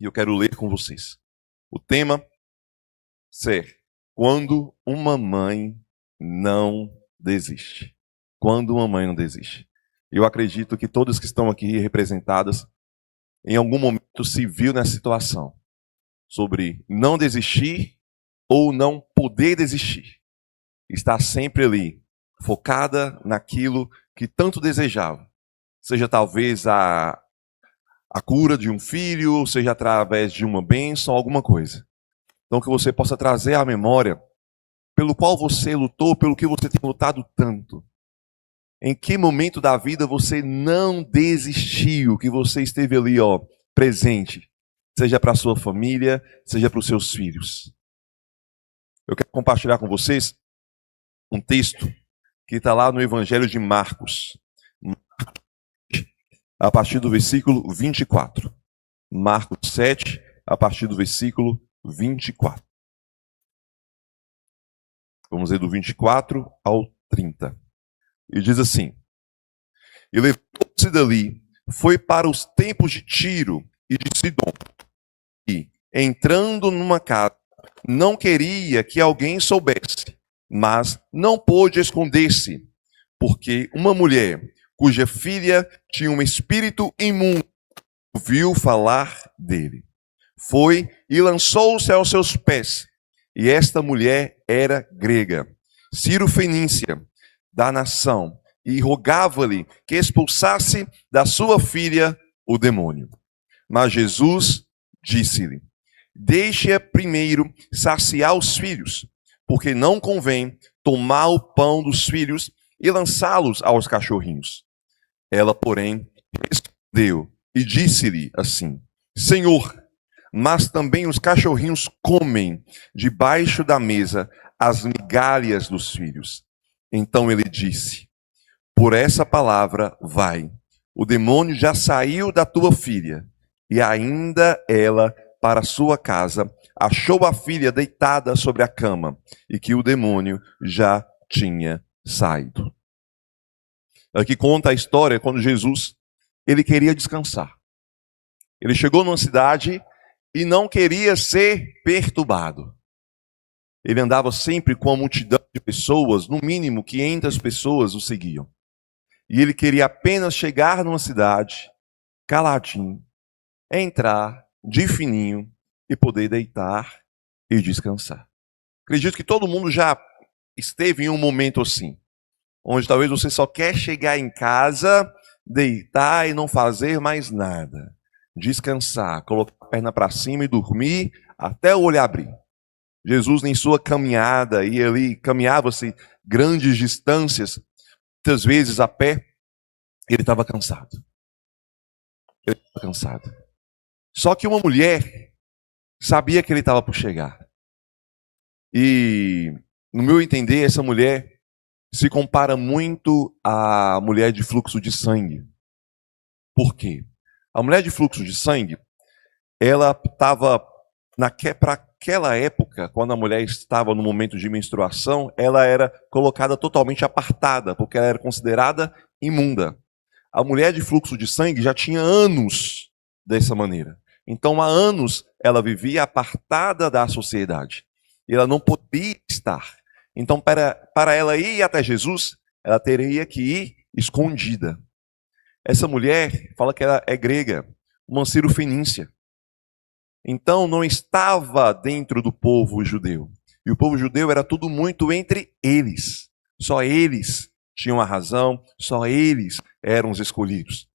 e eu quero ler com vocês. O tema é quando uma mãe não desiste. Quando uma mãe não desiste. Eu acredito que todos que estão aqui representadas, em algum momento se viu nessa situação, sobre não desistir ou não poder desistir. Está sempre ali, focada naquilo que tanto desejava. Seja talvez a cura de um filho, seja através de uma bênção, alguma coisa. Então que você possa trazer à memória pelo qual você lutou, pelo que você tem lutado tanto. Em que momento da vida você não desistiu, que você esteve ali, presente, seja para a sua família, seja para os seus filhos. Eu quero compartilhar com vocês um texto que está lá no Evangelho de Marcos, a partir do versículo 24. Marcos 7, a partir do versículo 24. Vamos ler do 24 ao 30. E diz assim: E levantou-se dali, foi para os tempos de Tiro e de Sidom. E, entrando numa casa, não queria que alguém soubesse, mas não pôde esconder-se, porque uma mulher, cuja filha tinha um espírito imundo, ouviu falar dele. Foi e lançou-se aos seus pés. E esta mulher era grega, Cirofenícia, da nação, e rogava-lhe que expulsasse da sua filha o demônio. Mas Jesus disse-lhe: Deixe-a primeiro saciar os filhos, porque não convém tomar o pão dos filhos e lançá-los aos cachorrinhos. Ela, porém, respondeu e disse-lhe assim: Senhor, mas também os cachorrinhos comem debaixo da mesa as migalhas dos filhos. Então ele disse: Por essa palavra vai, o demônio já saiu da tua filha. E ainda ela, para sua casa, achou a filha deitada sobre a cama, e que o demônio já tinha saído. Aqui conta a história quando Jesus, ele queria descansar. Ele chegou numa cidade e não queria ser perturbado. Ele andava sempre com uma multidão de pessoas, no mínimo 500 pessoas o seguiam. E ele queria apenas chegar numa cidade, caladinho, entrar de fininho e poder deitar e descansar. Acredito que todo mundo já esteve em um momento assim, onde talvez você só quer chegar em casa, deitar e não fazer mais nada. Descansar, colocar a perna para cima e dormir até o olho abrir. Jesus, em sua caminhada, e ele caminhava-se grandes distâncias, muitas vezes a pé, ele estava cansado. Ele estava cansado. Só que uma mulher sabia que ele estava por chegar. E, no meu entender, essa mulher se compara muito à mulher de fluxo de sangue. Por quê? A mulher de fluxo de sangue, ela estava, para aquela época, quando a mulher estava no momento de menstruação, ela era colocada totalmente apartada, porque ela era considerada imunda. A mulher de fluxo de sangue já tinha anos dessa maneira. Então, há anos, ela vivia apartada da sociedade. E ela não podia estar. Então, para ela ir até Jesus, ela teria que ir escondida. Essa mulher, fala que ela é grega, uma cirofenícia. Então, não estava dentro do povo judeu. E o povo judeu era tudo muito entre eles. Só eles tinham a razão, só eles eram os escolhidos.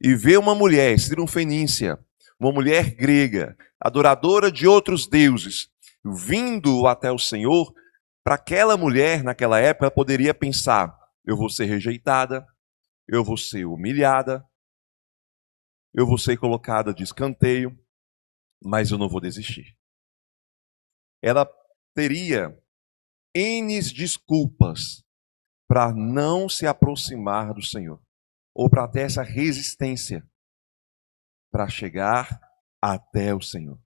E ver uma mulher, cirofenícia, uma mulher grega, adoradora de outros deuses, vindo até o Senhor, para aquela mulher, naquela época, poderia pensar: eu vou ser rejeitada, eu vou ser humilhada, eu vou ser colocada de escanteio, mas eu não vou desistir. Ela teria N desculpas para não se aproximar do Senhor, ou para ter essa resistência para chegar até o Senhor.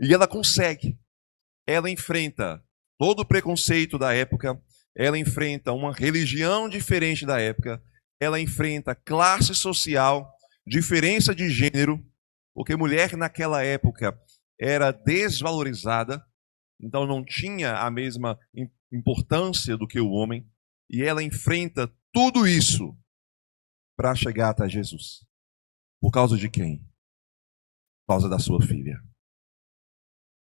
E ela consegue. Ela enfrenta todo o preconceito da época, ela enfrenta uma religião diferente da época, ela enfrenta classe social, diferença de gênero, porque mulher naquela época era desvalorizada, então não tinha a mesma importância do que o homem, e ela enfrenta tudo isso para chegar até Jesus. Por causa de quem? Por causa da sua filha.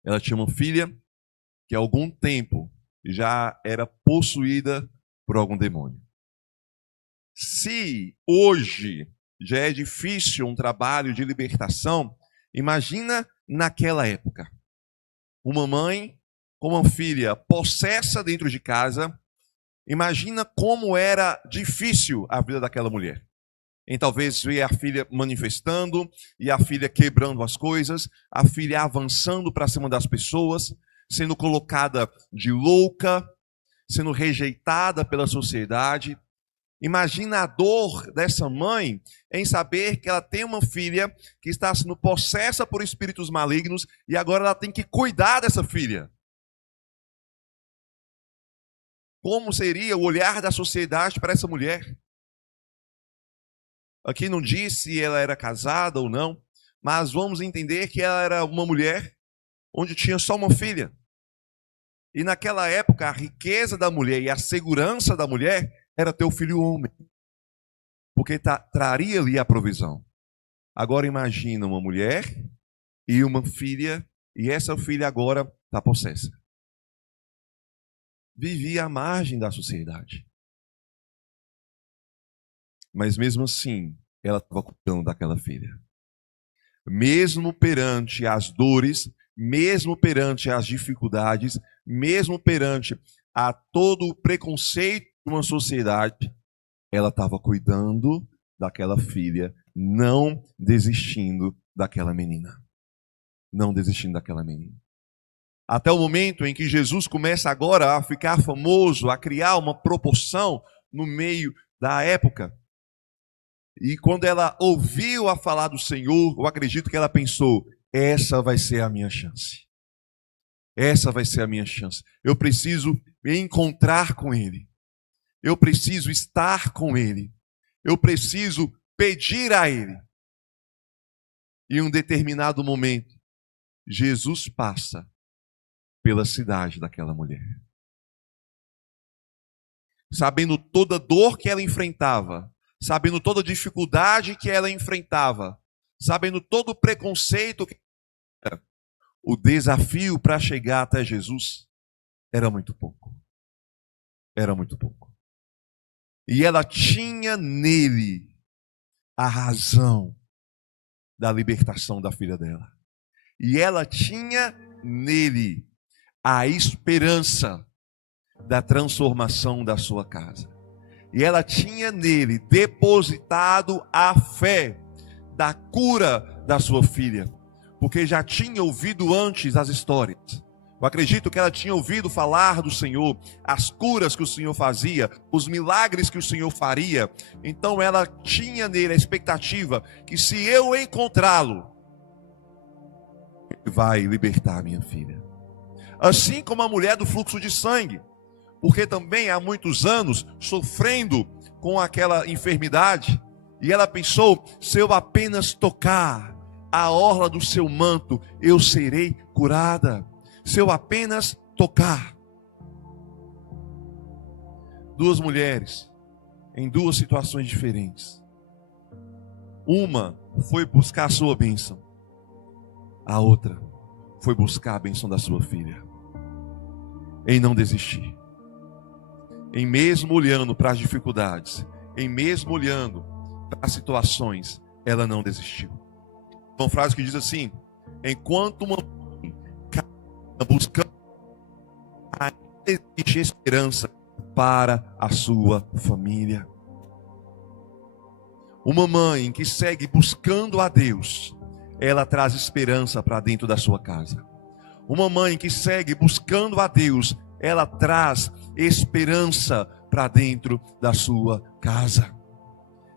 Ela tinha uma filha que há algum tempo já era possuída por algum demônio. Se hoje já é difícil um trabalho de libertação, imagina naquela época. Uma mãe com uma filha possessa dentro de casa, imagina como era difícil a vida daquela mulher. Em talvez ver a filha manifestando e a filha quebrando as coisas, a filha avançando para cima das pessoas, sendo colocada de louca, sendo rejeitada pela sociedade. Imagina a dor dessa mãe em saber que ela tem uma filha que está sendo possessa por espíritos malignos e agora ela tem que cuidar dessa filha. Como seria o olhar da sociedade para essa mulher? Aqui não diz se ela era casada ou não, mas vamos entender que ela era uma mulher onde tinha só uma filha. E naquela época, a riqueza da mulher e a segurança da mulher era ter o filho homem, porque traria-lhe a provisão. Agora imagina uma mulher e uma filha, e essa filha agora está possessa. Vivia à margem da sociedade. Mas mesmo assim, ela estava cuidando daquela filha. Mesmo perante as dores, mesmo perante as dificuldades, mesmo perante a todo o preconceito de uma sociedade, ela estava cuidando daquela filha, não desistindo daquela menina. Não desistindo daquela menina. Até o momento em que Jesus começa agora a ficar famoso, a criar uma proporção no meio da época. E quando ela ouviu a falar do Senhor, eu acredito que ela pensou, essa vai ser a minha chance. Essa vai ser a minha chance. Eu preciso me encontrar com Ele. Eu preciso estar com Ele. Eu preciso pedir a Ele. E em um determinado momento, Jesus passa pela cidade daquela mulher. Sabendo toda a dor que ela enfrentava, sabendo toda a dificuldade que ela enfrentava, sabendo todo o preconceito que era, o desafio para chegar até Jesus era muito pouco. Era muito pouco. E ela tinha nele a razão da libertação da filha dela. E ela tinha nele a esperança da transformação da sua casa. E ela tinha nele depositado a fé da cura da sua filha, porque já tinha ouvido antes as histórias. Eu acredito que ela tinha ouvido falar do Senhor, as curas que o Senhor fazia, os milagres que o Senhor faria. Então ela tinha nele a expectativa que se eu encontrá-lo, ele vai libertar minha filha. Assim como a mulher do fluxo de sangue, porque também há muitos anos sofrendo com aquela enfermidade, e ela pensou, se eu apenas tocar a orla do seu manto, eu serei curada. Se eu apenas tocar. Duas mulheres, em duas situações diferentes. Uma foi buscar a sua bênção, a outra foi buscar a bênção da sua filha, em não desistir. Em mesmo olhando para as dificuldades, em mesmo olhando para as situações, ela não desistiu. Uma frase que diz assim: enquanto uma mãe buscando, ainda existe esperança para a sua família. Uma mãe que segue buscando a Deus, ela traz esperança para dentro da sua casa. Uma mãe que segue buscando a Deus, ela traz esperança para dentro da sua casa.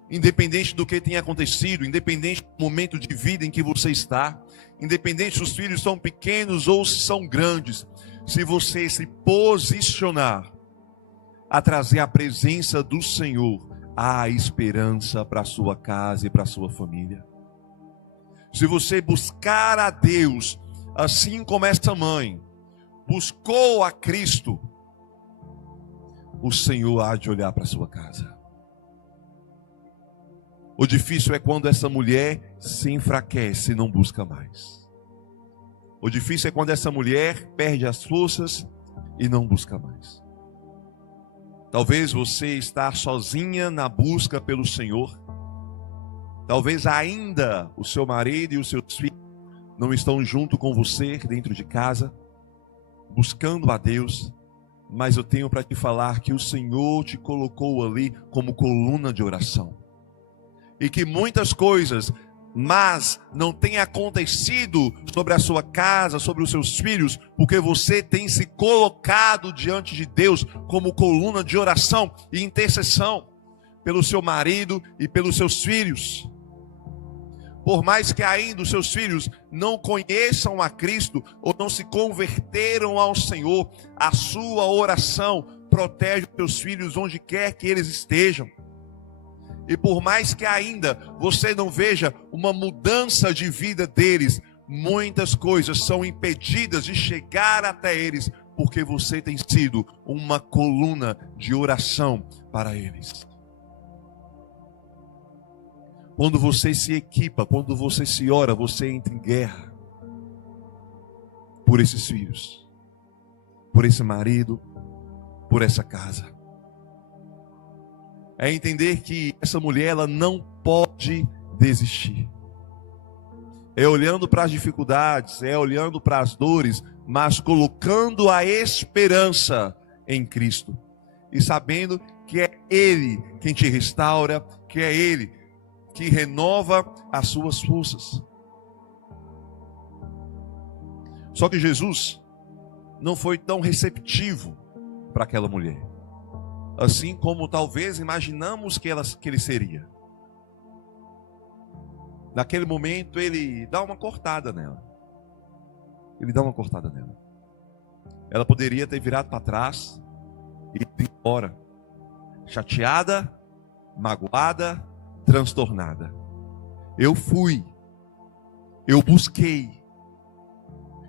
Independente do que tenha acontecido, independente do momento de vida em que você está, independente se os filhos são pequenos ou se são grandes, se você se posicionar a trazer a presença do Senhor, há esperança para a sua casa e para a sua família. se você buscar a Deus, assim como esta mãe buscou a Cristo, o Senhor há de olhar para a sua casa. O difícil é quando essa mulher se enfraquece e não busca mais. O difícil é quando essa mulher perde as forças e não busca mais. Talvez você está sozinha na busca pelo Senhor. Talvez ainda o seu marido e os seus filhos não estão junto com você dentro de casa, buscando a Deus. Mas eu tenho para te falar que o Senhor te colocou ali como coluna de oração. E que muitas coisas, mas não tem acontecido sobre a sua casa, sobre os seus filhos, porque você tem se colocado diante de Deus como coluna de oração e intercessão pelo seu marido e pelos seus filhos. Por mais que ainda os seus filhos não conheçam a Cristo ou não se converteram ao Senhor, a sua oração protege os seus filhos onde quer que eles estejam. E por mais que ainda você não veja uma mudança de vida deles, muitas coisas são impedidas de chegar até eles, porque você tem sido uma coluna de oração para eles. Quando você se equipa, quando você se ora, você entra em guerra por esses filhos, por esse marido, por essa casa. É entender que essa mulher, ela não pode desistir. É olhando para as dificuldades, é olhando para as dores, mas colocando a esperança em Cristo. E sabendo que é Ele quem te restaura, que é Ele que renova as suas forças. Só que Jesus não foi tão receptivo para aquela mulher, assim como talvez imaginamos que ele seria. Naquele momento ele dá uma cortada nela. Ela poderia ter virado para trás e ido embora, chateada, magoada, transtornada. Eu fui, eu busquei,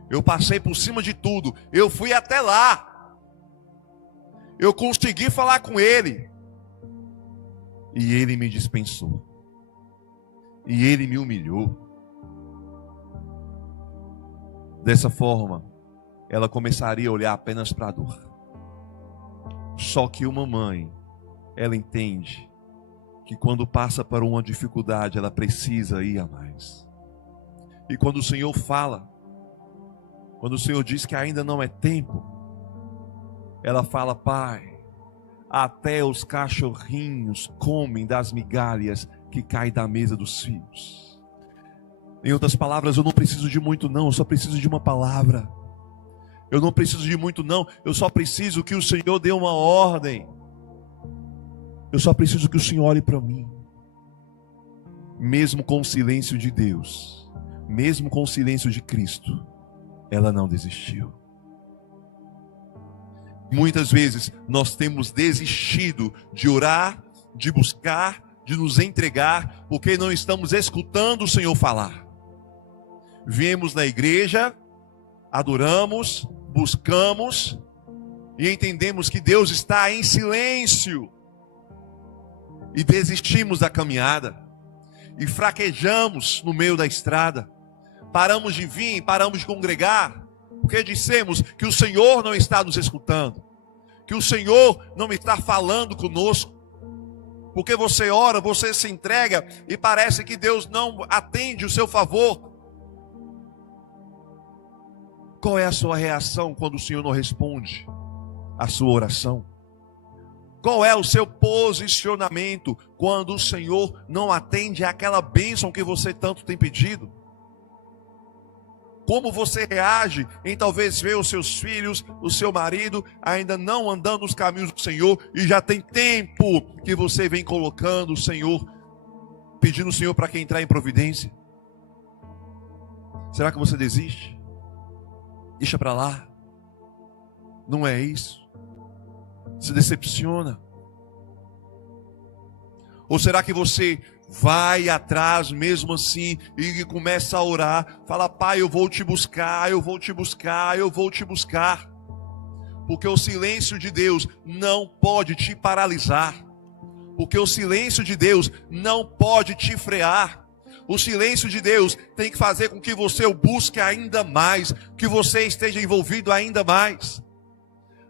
eu passei por cima de tudo, eu fui até lá, eu consegui falar com ele, e ele me dispensou, e ele me humilhou. Dessa forma, ela começaria a olhar apenas para a dor. Só que uma mãe, ela entende que quando passa por uma dificuldade, ela precisa ir a mais. E quando o Senhor fala, quando o Senhor diz que ainda não é tempo, ela fala: Pai, até os cachorrinhos comem das migalhas que caem da mesa dos filhos. Em outras palavras, eu não preciso de muito não, eu só preciso de uma palavra. Eu não preciso de muito não, eu só preciso que o Senhor dê uma ordem. Eu só preciso que o Senhor olhe para mim. Mesmo com o silêncio de Deus, mesmo com o silêncio de Cristo, ela não desistiu. Muitas vezes nós temos desistido de orar, de buscar, de nos entregar, porque não estamos escutando o Senhor falar. Viemos na igreja, adoramos, buscamos e entendemos que Deus está em silêncio. E desistimos da caminhada, e fraquejamos no meio da estrada, paramos de vir, paramos de congregar, porque dissemos que o Senhor não está nos escutando, que o Senhor não está falando conosco, porque você ora, você se entrega, e parece que Deus não atende o seu favor. Qual é a sua reação quando o Senhor não responde a sua oração? Qual é o seu posicionamento quando o Senhor não atende àquela bênção que você tanto tem pedido? Como você reage em talvez ver os seus filhos, o seu marido, ainda não andando nos caminhos do Senhor, e já tem tempo que você vem colocando o Senhor, pedindo o Senhor para que entrar em providência? Será que você desiste? Deixa para lá? Não é isso? Se decepciona? Ou será que você vai atrás mesmo assim e começa a orar. Fala: Pai, eu vou te buscar, eu vou te buscar, eu vou te buscar. Porque o silêncio de Deus não pode te paralisar. Porque o silêncio de Deus não pode te frear. O silêncio de Deus tem que fazer com que você o busque ainda mais, que você esteja envolvido ainda mais.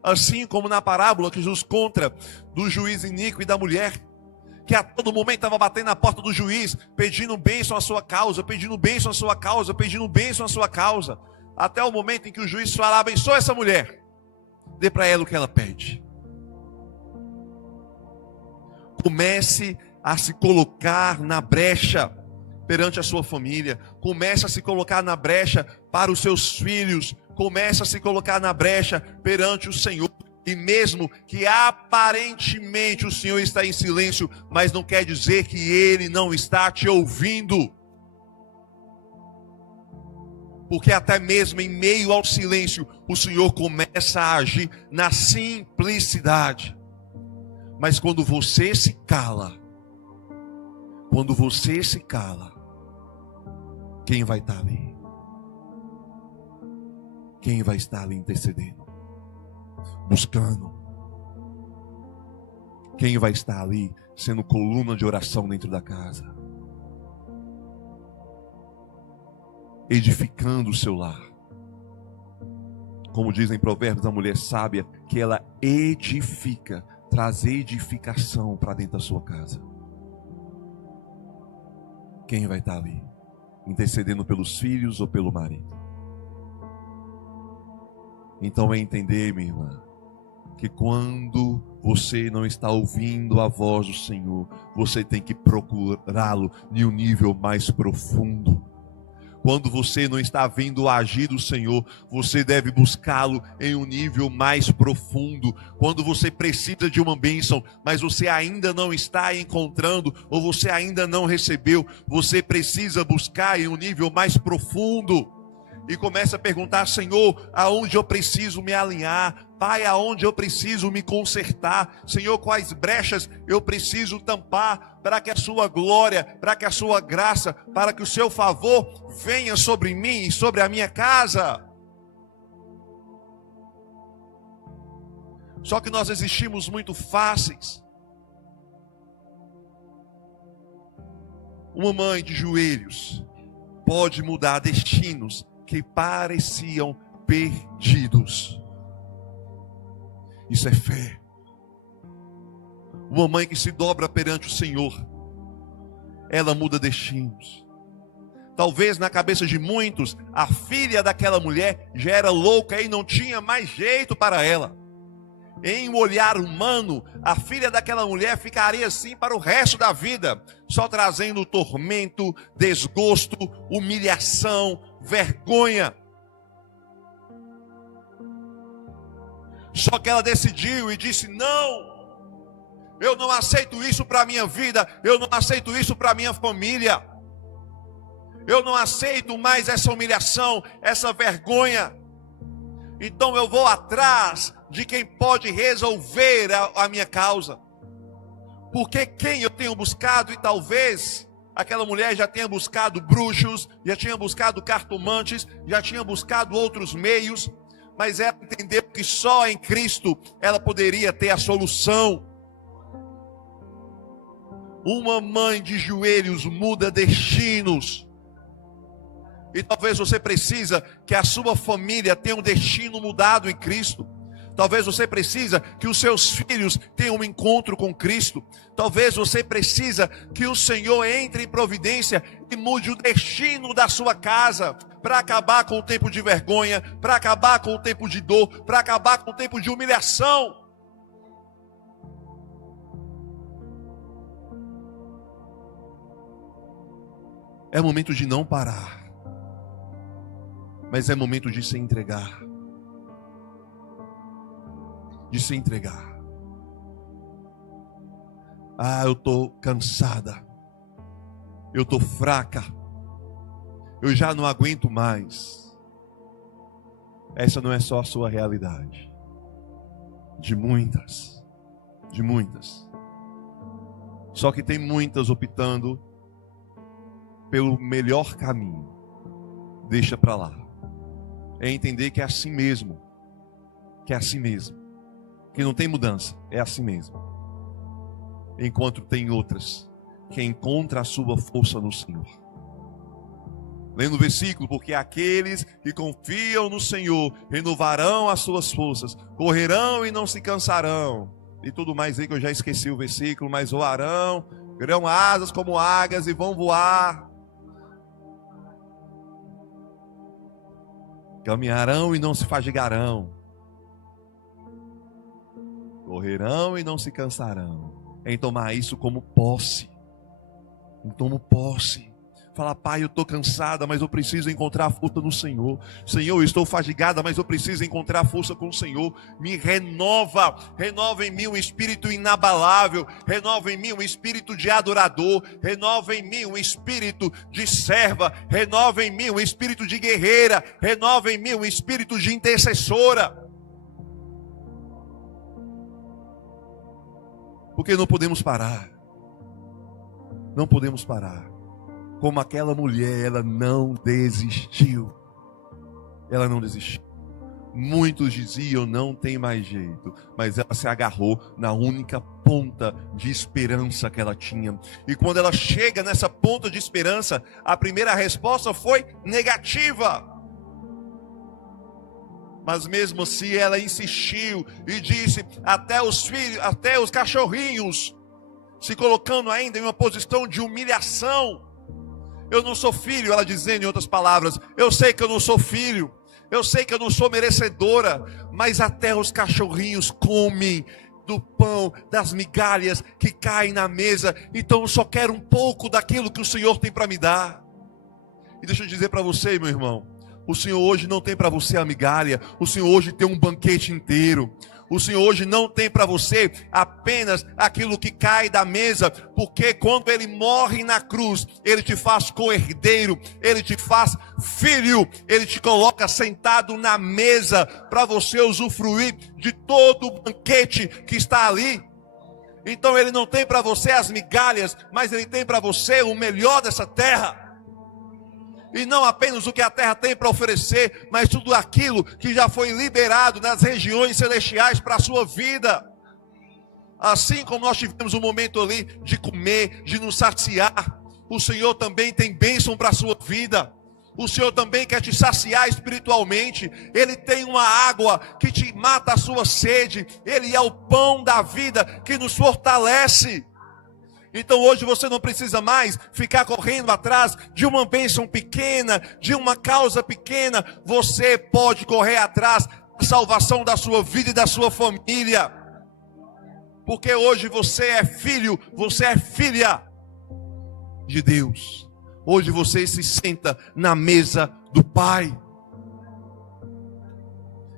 Assim como na parábola que Jesus conta do juiz iníquo e da mulher, que a todo momento estava batendo na porta do juiz, pedindo bênção à sua causa, pedindo bênção à sua causa, pedindo bênção à sua causa, até o momento em que o juiz fala: abençoa essa mulher, dê para ela o que ela pede. Comece a se colocar na brecha perante a sua família, comece a se colocar na brecha para os seus filhos, comece a se colocar na brecha perante o Senhor. E mesmo que aparentemente o Senhor está em silêncio, mas não quer dizer que Ele não está te ouvindo. Porque até mesmo em meio ao silêncio, o Senhor começa a agir na simplicidade. Mas quando você se cala, quem vai estar ali? Quem vai estar ali intercedendo? Buscando? Quem vai estar ali sendo coluna de oração dentro da casa? Edificando o seu lar. Como dizem Provérbios, a mulher sábia, que ela edifica, traz edificação para dentro da sua casa. Quem vai estar ali? Intercedendo pelos filhos ou pelo marido? Então é entender, minha irmã, que quando você não está ouvindo a voz do Senhor, você tem que procurá-lo em um nível mais profundo. Quando você não está vendo o agir do Senhor, você deve buscá-lo em um nível mais profundo. Quando você precisa de uma bênção, mas você ainda não está encontrando, ou você ainda não recebeu, você precisa buscar em um nível mais profundo. E começa a perguntar: Senhor, aonde eu preciso me alinhar? Pai, aonde eu preciso me consertar? Senhor, quais brechas eu preciso tampar para que a sua glória, para que a sua graça, para que o seu favor venha sobre mim e sobre a minha casa? Só que nós existimos muito fáceis. Uma mãe de joelhos pode mudar destinos que pareciam perdidos. Isso é fé. Uma mãe que se dobra perante o Senhor, ela muda destinos. Talvez na cabeça de muitos, a filha daquela mulher já era louca e não tinha mais jeito para ela. Em um olhar humano, a filha daquela mulher ficaria assim para o resto da vida, só trazendo tormento, desgosto, humilhação, vergonha. Só que ela decidiu e disse: não, eu não aceito isso para a minha vida, eu não aceito isso para a minha família. Eu não aceito mais essa humilhação, essa vergonha. Então eu vou atrás de quem pode resolver a minha causa. Porque quem eu tenho buscado, e talvez aquela mulher já tenha buscado bruxos, já tinha buscado cartomantes, já tinha buscado outros meios, mas ela entendeu que só em Cristo ela poderia ter a solução. Uma mãe de joelhos muda destinos. E talvez você precisa que a sua família tenha um destino mudado em Cristo. Talvez você precisa que os seus filhos tenham um encontro com Cristo. Talvez você precisa que o Senhor entre em providência e mude o destino da sua casa, para acabar com o tempo de vergonha, para acabar com o tempo de dor, para acabar com o tempo de humilhação. É momento de não parar, mas é momento de se entregar. De se entregar. Ah, eu estou cansada, eu estou fraca, eu já não aguento mais. Essa não é só a sua realidade, de muitas. Só que tem muitas optando pelo melhor caminho. Deixa para lá. É entender que é assim mesmo. Que é assim mesmo. Que não tem mudança. É assim mesmo. Enquanto tem outras que encontram a sua força no Senhor. Lendo o versículo, porque aqueles que confiam no Senhor renovarão as suas forças, correrão e não se cansarão. E tudo mais aí que eu já esqueci o versículo, mas voarão, terão asas como águias e vão voar. Caminharão e não se fadigarão. Correrão e não se cansarão. Em tomar isso como posse. Tomo posse. Fala, Pai, eu estou cansada, mas eu preciso encontrar a força no Senhor. Senhor, eu estou fadigada, mas eu preciso encontrar a força com o Senhor. Me renova. Renova em mim um espírito inabalável. Renova em mim um espírito de adorador. Renova em mim um espírito de serva. Renova em mim um espírito de guerreira. Renova em mim um espírito de intercessora. Porque não podemos parar. Não podemos parar. Como aquela mulher, ela não desistiu. Ela não desistiu. Muitos diziam, não tem mais jeito. Mas ela se agarrou na única ponta de esperança que ela tinha. E quando ela chega nessa ponta de esperança, a primeira resposta foi negativa. Mas mesmo assim ela insistiu e disse, até os filhos, até os cachorrinhos, se colocando ainda em uma posição de humilhação. Eu não sou filho, ela dizendo em outras palavras, eu sei que eu não sou filho, eu sei que eu não sou merecedora, mas até os cachorrinhos comem do pão, das migalhas que caem na mesa, então eu só quero um pouco daquilo que o Senhor tem para me dar. E deixa eu dizer para você, meu irmão, o Senhor hoje não tem para você a migalha, o Senhor hoje tem um banquete inteiro. O Senhor hoje não tem para você apenas aquilo que cai da mesa, porque quando Ele morre na cruz, Ele te faz co-herdeiro, Ele te faz filho, Ele te coloca sentado na mesa para você usufruir de todo o banquete que está ali. Então Ele não tem para você as migalhas, mas Ele tem para você o melhor dessa terra. E não apenas o que a terra tem para oferecer, mas tudo aquilo que já foi liberado nas regiões celestiais para a sua vida. Assim como nós tivemos um momento ali de comer, de nos saciar, o Senhor também tem bênção para a sua vida. O Senhor também quer te saciar espiritualmente. Ele tem uma água que te mata a sua sede. Ele é o pão da vida que nos fortalece. Então hoje você não precisa mais ficar correndo atrás de uma bênção pequena, de uma causa pequena. Você pode correr atrás da salvação da sua vida e da sua família. Porque hoje você é filho, você é filha de Deus. Hoje você se senta na mesa do Pai.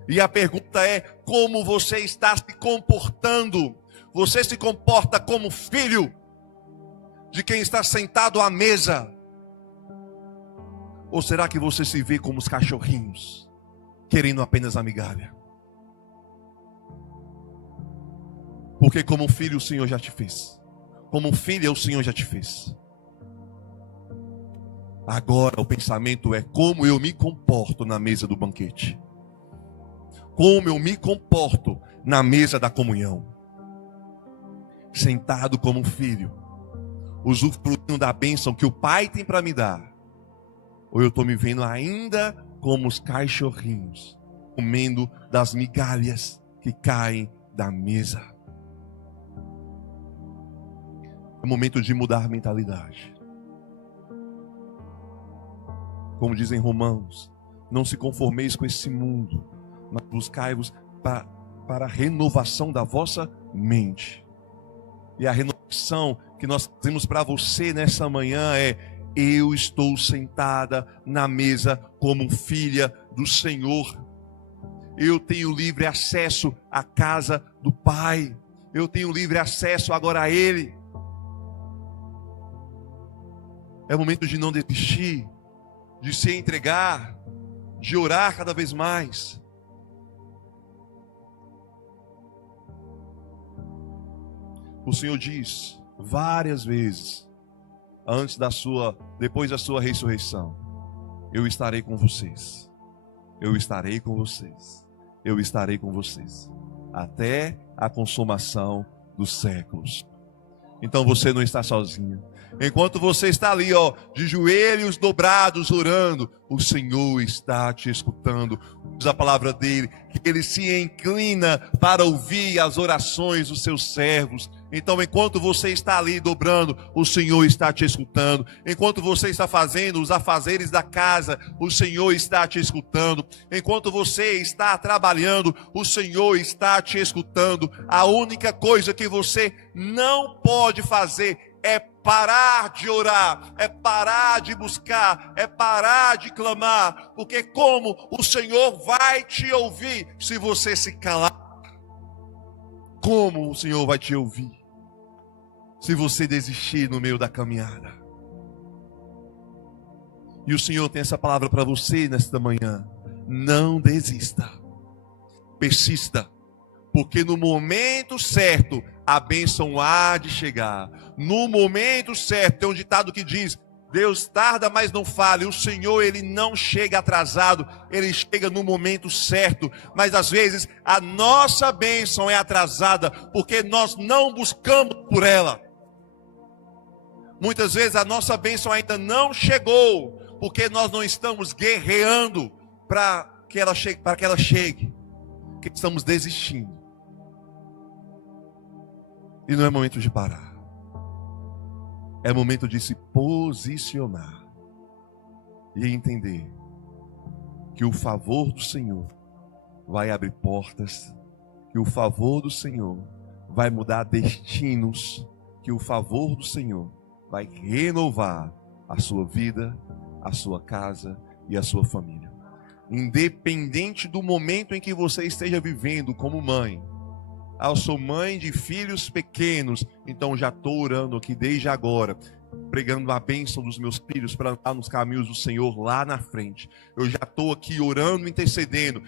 E a pergunta é, como você está se comportando? Você se comporta como filho de quem está sentado à mesa? Ou será que você se vê como os cachorrinhos, querendo apenas a migalha? Porque como filho o Senhor já te fez. Como filha o Senhor já te fez. Agora o pensamento é como eu me comporto na mesa do banquete. Como eu me comporto na mesa da comunhão. Sentado como filho, usufruindo da bênção que o Pai tem para me dar. Ou eu estou me vendo ainda como os cachorrinhos, comendo das migalhas que caem da mesa. É momento de mudar a mentalidade. Como dizem Romanos, não se conformeis com esse mundo, mas buscai-vos para a renovação da vossa mente. E a renovação que nós temos para você nessa manhã é: eu estou sentada na mesa como filha do Senhor. Eu tenho livre acesso à casa do Pai. Eu tenho livre acesso agora a Ele. É momento de não desistir, de se entregar, de orar cada vez mais. O Senhor diz várias vezes depois da sua ressurreição, eu estarei com vocês. Eu estarei com vocês. Eu estarei com vocês até a consumação dos séculos. Então você não está sozinho. Enquanto você está ali, de joelhos dobrados, orando, o Senhor está te escutando. Diz a palavra dele, que ele se inclina para ouvir as orações dos seus servos. Então, enquanto você está ali dobrando, o Senhor está te escutando. Enquanto você está fazendo os afazeres da casa, o Senhor está te escutando. Enquanto você está trabalhando, o Senhor está te escutando. A única coisa que você não pode fazer é parar de orar, é parar de buscar, é parar de clamar, porque como o Senhor vai te ouvir se você se calar? Como o Senhor vai te ouvir se você desistir no meio da caminhada? E o Senhor tem essa palavra para você nesta manhã: não desista, persista, porque no momento certo a bênção há de chegar. No momento certo, tem um ditado que diz: Deus tarda, mas não falha. O Senhor, ele não chega atrasado, ele chega no momento certo. Mas às vezes a nossa bênção é atrasada porque nós não buscamos por ela. Muitas vezes a nossa bênção ainda não chegou porque nós não estamos guerreando para que ela chegue, que estamos desistindo. E não é momento de parar. É momento de se posicionar e entender que o favor do Senhor vai abrir portas, que o favor do Senhor vai mudar destinos, que o favor do Senhor vai renovar a sua vida, a sua casa e a sua família. Independente do momento em que você esteja vivendo como mãe, eu sou mãe de filhos pequenos, então já estou orando aqui desde agora, pregando a bênção dos meus filhos para andar nos caminhos do Senhor lá na frente. Eu já estou aqui orando, intercedendo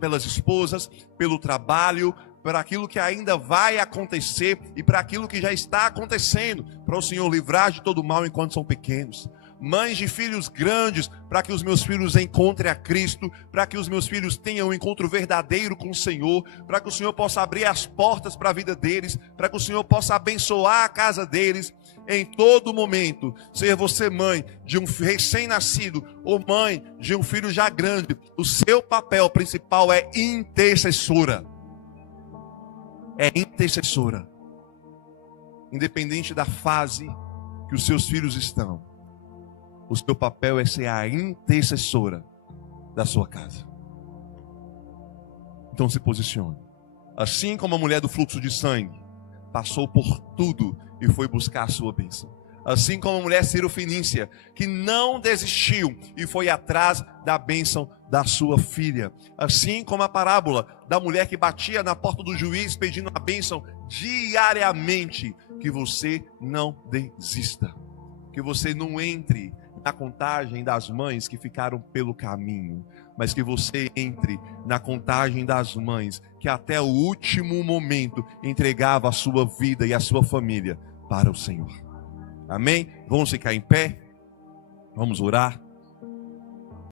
pelas esposas, pelo trabalho, para aquilo que ainda vai acontecer e para aquilo que já está acontecendo, para o Senhor livrar de todo mal enquanto são pequenos. Mães de filhos grandes, para que os meus filhos encontrem a Cristo, para que os meus filhos tenham um encontro verdadeiro com o Senhor, para que o Senhor possa abrir as portas para a vida deles, para que o Senhor possa abençoar a casa deles em todo momento. Seja você mãe de um recém-nascido ou mãe de um filho já grande, o seu papel principal é intercessora. É intercessora. Independente da fase que os seus filhos estão, o seu papel é ser a intercessora da sua casa. Então se posicione. Assim como a mulher do fluxo de sangue passou por tudo e foi buscar a sua bênção. Assim como a mulher cirofenícia, que não desistiu e foi atrás da bênção da sua filha. Assim como a parábola da mulher que batia na porta do juiz pedindo a bênção diariamente. Que você não desista. Que você não entre na contagem das mães que ficaram pelo caminho, mas que você entre na contagem das mães que até o último momento entregava a sua vida e a sua família para o Senhor. Amém? Vamos ficar em pé? Vamos orar?